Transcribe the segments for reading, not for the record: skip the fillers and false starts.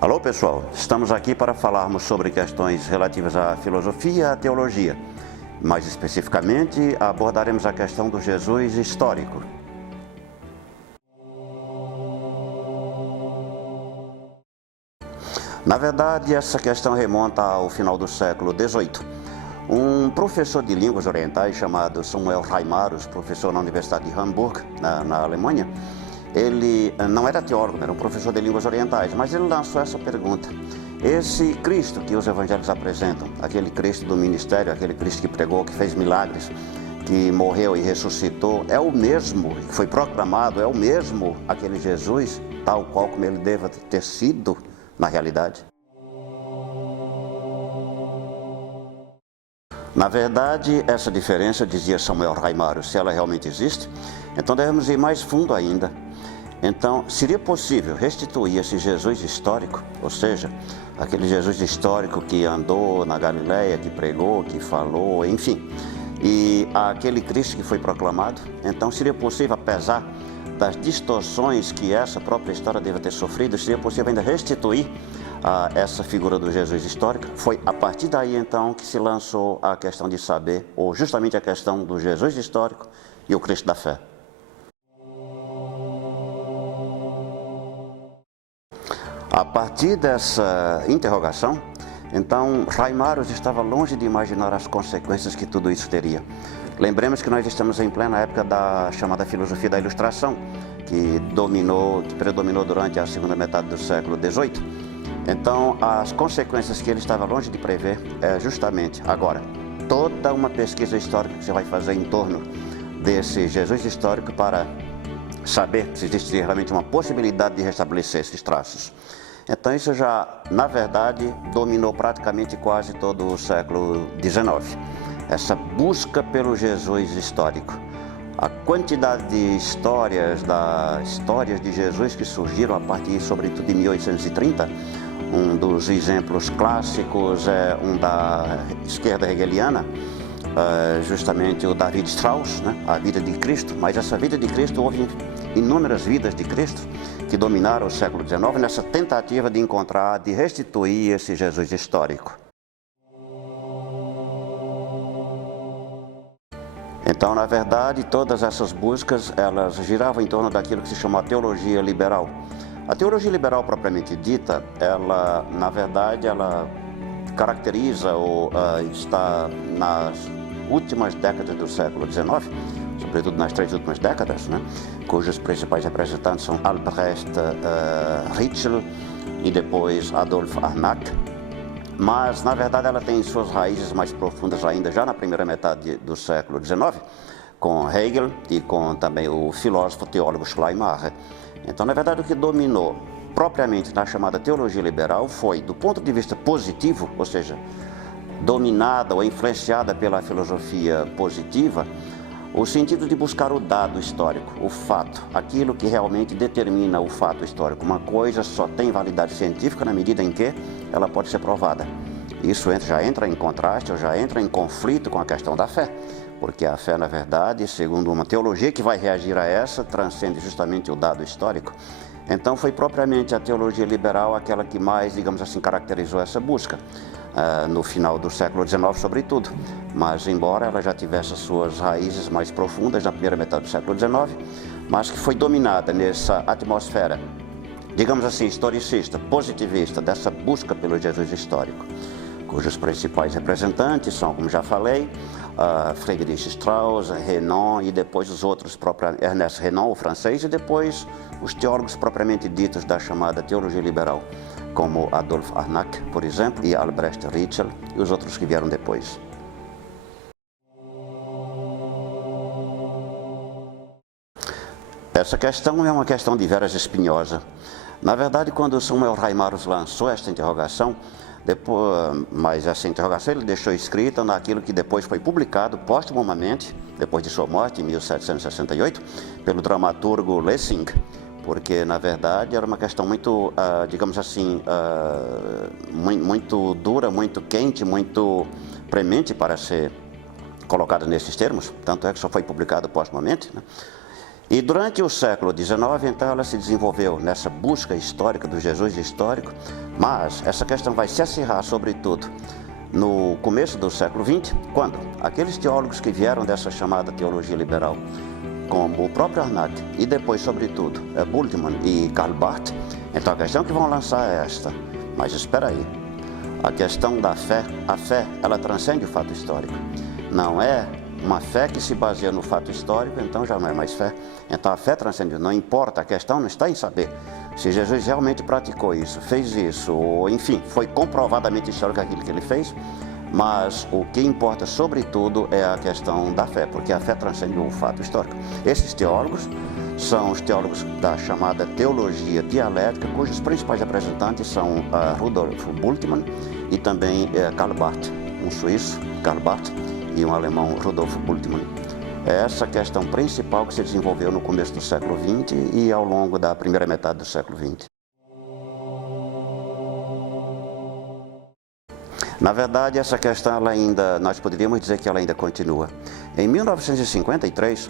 Alô pessoal, estamos aqui para falarmos sobre questões relativas à filosofia e à teologia. Mais especificamente, abordaremos a questão do Jesus histórico. Na verdade, essa questão remonta ao final do século XVIII. Um professor de línguas orientais chamado Samuel Reimarus, professor na Universidade de Hamburg, na Alemanha, ele não era teólogo, era um professor de línguas orientais, mas ele lançou essa pergunta. Esse Cristo que os evangelhos apresentam, aquele Cristo do ministério, aquele Cristo que pregou, que fez milagres, que morreu e ressuscitou, é o mesmo, que foi proclamado, é o mesmo aquele Jesus, tal qual como ele deve ter sido na realidade? Na verdade, essa diferença, dizia Samuel Reimarus, se ela realmente existe, então devemos ir mais fundo ainda. Então, seria possível restituir esse Jesus histórico, ou seja, aquele Jesus histórico que andou na Galileia, que pregou, que falou, enfim, e aquele Cristo que foi proclamado? Então, seria possível, apesar das distorções que essa própria história deve ter sofrido, seria possível ainda restituir essa figura do Jesus histórico? Foi a partir daí, então, que se lançou a questão de saber, ou justamente a questão do Jesus histórico e o Cristo da fé. A partir dessa interrogação, então, Reimarus estava longe de imaginar as consequências que tudo isso teria. Lembremos que nós estamos em plena época da chamada filosofia da Ilustração, que predominou durante a segunda metade do século XVIII. Então, as consequências que ele estava longe de prever é justamente agora toda uma pesquisa histórica que você vai fazer em torno desse Jesus histórico para saber se existiria realmente uma possibilidade de restabelecer esses traços. Então isso já, na verdade, dominou praticamente quase todo o século XIX. Essa busca pelo Jesus histórico. A quantidade de histórias de Jesus que surgiram a partir, sobretudo, de 1830, um dos exemplos clássicos é um da esquerda hegeliana, justamente o David Strauss, né? A vida de Cristo. Mas essa vida de Cristo, houve inúmeras vidas de Cristo que dominaram o século XIX nessa tentativa de encontrar, de restituir esse Jesus histórico. Então, na verdade, todas essas buscas, elas giravam em torno daquilo que se chama teologia liberal. A teologia liberal propriamente dita, ela, na verdade, ela caracteriza ou está nas últimas décadas do século XIX, sobretudo nas 3 últimas décadas, né, cujos principais representantes são Albrecht Ritschl e depois Adolf Harnack. Mas, na verdade, ela tem suas raízes mais profundas ainda já na primeira metade do século XIX, com Hegel e com também o filósofo teólogo Schleiermacher. Então, na verdade, o que dominou propriamente na chamada teologia liberal foi, do ponto de vista positivo, ou seja, dominada ou influenciada pela filosofia positiva, o sentido de buscar o dado histórico, o fato, aquilo que realmente determina o fato histórico. Uma coisa só tem validade científica na medida em que ela pode ser provada. Isso já entra em contraste, ou já entra em conflito com a questão da fé, porque a fé, na verdade, segundo uma teologia que vai reagir a essa, transcende justamente o dado histórico. Então foi propriamente a teologia liberal aquela que mais, digamos assim, caracterizou essa busca, no final do século XIX sobretudo. Mas embora ela já tivesse as suas raízes mais profundas na primeira metade do século XIX, mas que foi dominada nessa atmosfera, digamos assim, historicista, positivista, dessa busca pelo Jesus histórico, cujos principais representantes são, como já falei, Friedrich Strauss, Renan e depois os outros, Ernest Renan, o francês, e depois os teólogos propriamente ditos da chamada teologia liberal, como Adolf Harnack, por exemplo, e Albrecht Ritschl e os outros que vieram depois. Essa questão é uma questão de veras espinhosa. Na verdade, quando Samuel Reimarus lançou esta interrogação, mas essa interrogação ele deixou escrita naquilo que depois foi publicado póstumamente, depois de sua morte, em 1768, pelo dramaturgo Lessing, porque, na verdade, era uma questão muito, digamos assim, muito dura, muito quente, muito premente para ser colocada nesses termos, tanto é que só foi publicado postumamente, né? E durante o século XIX, então, ela se desenvolveu nessa busca histórica do Jesus histórico, mas essa questão vai se acirrar, sobretudo, no começo do século XX, quando aqueles teólogos que vieram dessa chamada teologia liberal, como o próprio Arnott e depois, sobretudo, Bultmann e Karl Barth, então a questão que vão lançar é esta, mas espera aí, a questão da fé, a fé, ela transcende o fato histórico, não é uma fé que se baseia no fato histórico, então já não é mais fé. Então a fé transcende, não importa, a questão não está em saber se Jesus realmente praticou isso, fez isso, ou enfim, foi comprovadamente histórico aquilo que ele fez, mas o que importa sobretudo é a questão da fé, porque a fé transcende o fato histórico. Esses teólogos são os teólogos da chamada teologia dialética, cujos principais representantes são Rudolf Bultmann e também Karl Barth, um suíço, Karl Barth, e um alemão, Rudolf Bultmann. É essa questão principal que se desenvolveu no começo do século XX e ao longo da primeira metade do século XX. Na verdade, essa questão, ela ainda, nós poderíamos dizer que ela ainda continua. Em 1953,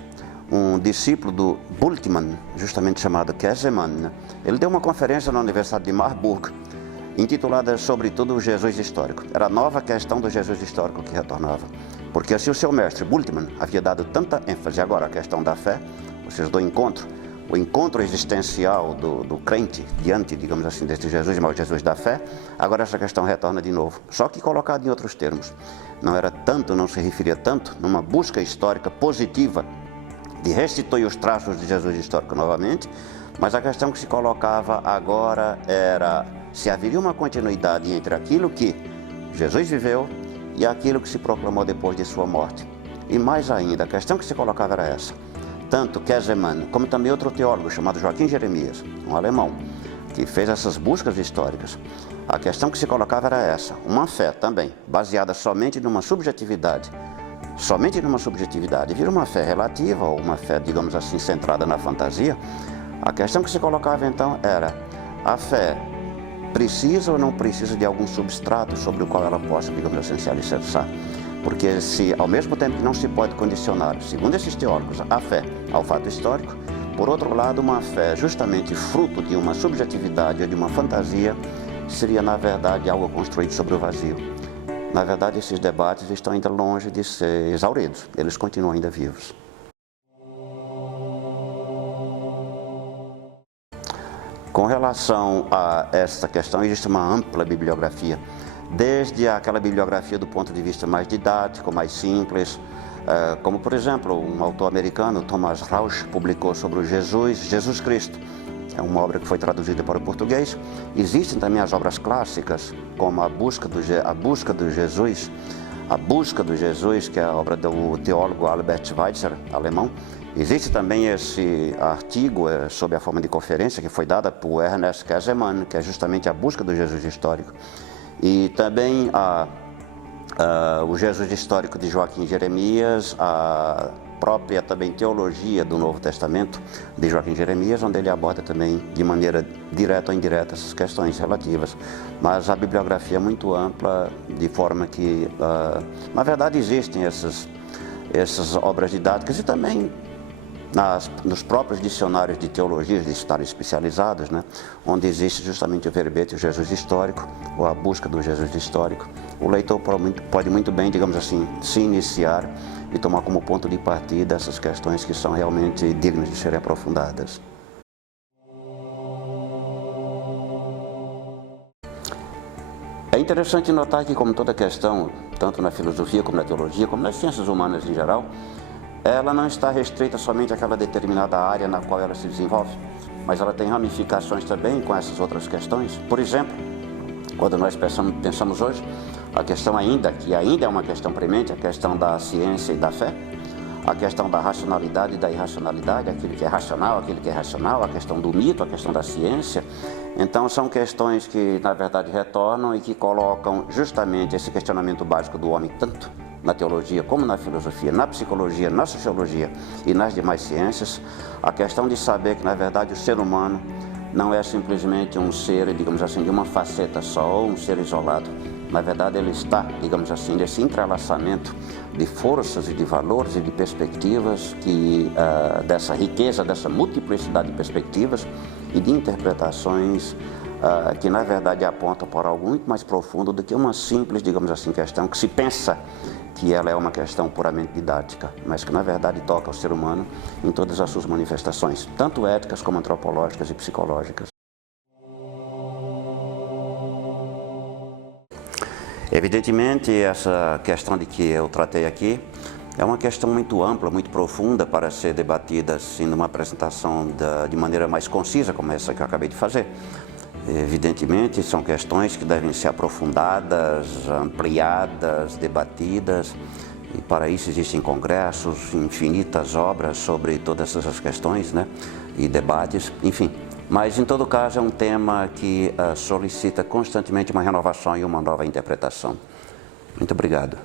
um discípulo do Bultmann, justamente chamado Käsemann, ele deu uma conferência na Universidade de Marburg, intitulada, sobretudo, o Jesus histórico. Era a nova questão do Jesus histórico que retornava. Porque se o seu mestre, Bultmann, havia dado tanta ênfase agora à questão da fé, ou seja, do encontro, o encontro existencial do crente diante, digamos assim, deste Jesus, mas o Jesus da fé, agora essa questão retorna de novo. Só que colocada em outros termos. Não era tanto, não se referia tanto numa busca histórica positiva de restituir os traços de Jesus histórico novamente, mas a questão que se colocava agora era se haveria uma continuidade entre aquilo que Jesus viveu e aquilo que se proclamou depois de sua morte. E mais ainda, a questão que se colocava era essa. Tanto Käsemann, como também outro teólogo chamado Joaquim Jeremias, um alemão, que fez essas buscas históricas. A questão que se colocava era essa, uma fé também, baseada somente numa subjetividade. Somente numa subjetividade. Vira uma fé relativa, ou uma fé, digamos assim, centrada na fantasia. A questão que se colocava então era, a fé precisa ou não precisa de algum substrato sobre o qual ela possa, digamos assim, se alicerçar? Porque se, ao mesmo tempo que não se pode condicionar, segundo esses teólogos, a fé ao fato histórico, por outro lado, uma fé justamente fruto de uma subjetividade ou de uma fantasia, seria, na verdade, algo construído sobre o vazio. Na verdade, esses debates estão ainda longe de ser exauridos, eles continuam ainda vivos. Com relação a essa questão, existe uma ampla bibliografia, desde aquela bibliografia do ponto de vista mais didático, mais simples, como, por exemplo, um autor americano, Thomas Rausch, publicou sobre o Jesus Cristo. É uma obra que foi traduzida para o português. Existem também as obras clássicas, como A Busca do Jesus, que é a obra do teólogo Albert Schweitzer, alemão. Existe também esse artigo sob a forma de conferência que foi dada por Ernest Käsemann, que é justamente a busca do Jesus histórico. E também o Jesus histórico de Joaquim Jeremias, a própria também teologia do Novo Testamento de Joaquim Jeremias, onde ele aborda também de maneira direta ou indireta essas questões relativas. Mas a bibliografia é muito ampla, de forma que, na verdade, existem essas obras didáticas e também nos próprios dicionários de teologia, dicionários especializados, né, onde existe justamente o verbete o Jesus histórico, ou a busca do Jesus histórico. O leitor pode muito bem, digamos assim, se iniciar e tomar como ponto de partida essas questões que são realmente dignas de serem aprofundadas. É interessante notar que, como toda questão, tanto na filosofia como na teologia, como nas ciências humanas em geral, ela não está restrita somente àquela determinada área na qual ela se desenvolve, mas ela tem ramificações também com essas outras questões. Por exemplo, quando nós pensamos hoje, a questão que ainda é uma questão premente, a questão da ciência e da fé, a questão da racionalidade e da irracionalidade, aquilo que é racional, aquilo que é irracional, a questão do mito, a questão da ciência. Então são questões que, na verdade, retornam e que colocam justamente esse questionamento básico do homem, tanto na teologia como na filosofia, na psicologia, na sociologia e nas demais ciências, a questão de saber que, na verdade, o ser humano não é simplesmente um ser, digamos assim, de uma faceta só, ou um ser isolado, na verdade, ele está, digamos assim, nesse entrelaçamento de forças e de valores e de perspectivas, dessa riqueza, dessa multiplicidade de perspectivas e de interpretações que, na verdade, apontam para algo muito mais profundo do que uma simples, digamos assim, questão que se pensa que ela é uma questão puramente didática, mas que, na verdade, toca o ser humano em todas as suas manifestações, tanto éticas como antropológicas e psicológicas. Evidentemente, essa questão de que eu tratei aqui é uma questão muito ampla, muito profunda para ser debatida assim, numa apresentação de maneira mais concisa, como essa que eu acabei de fazer. Evidentemente, são questões que devem ser aprofundadas, ampliadas, debatidas, e para isso existem congressos, infinitas obras sobre todas essas questões, né? E debates, enfim. Mas, em todo caso, é um tema que solicita constantemente uma renovação e uma nova interpretação. Muito obrigado.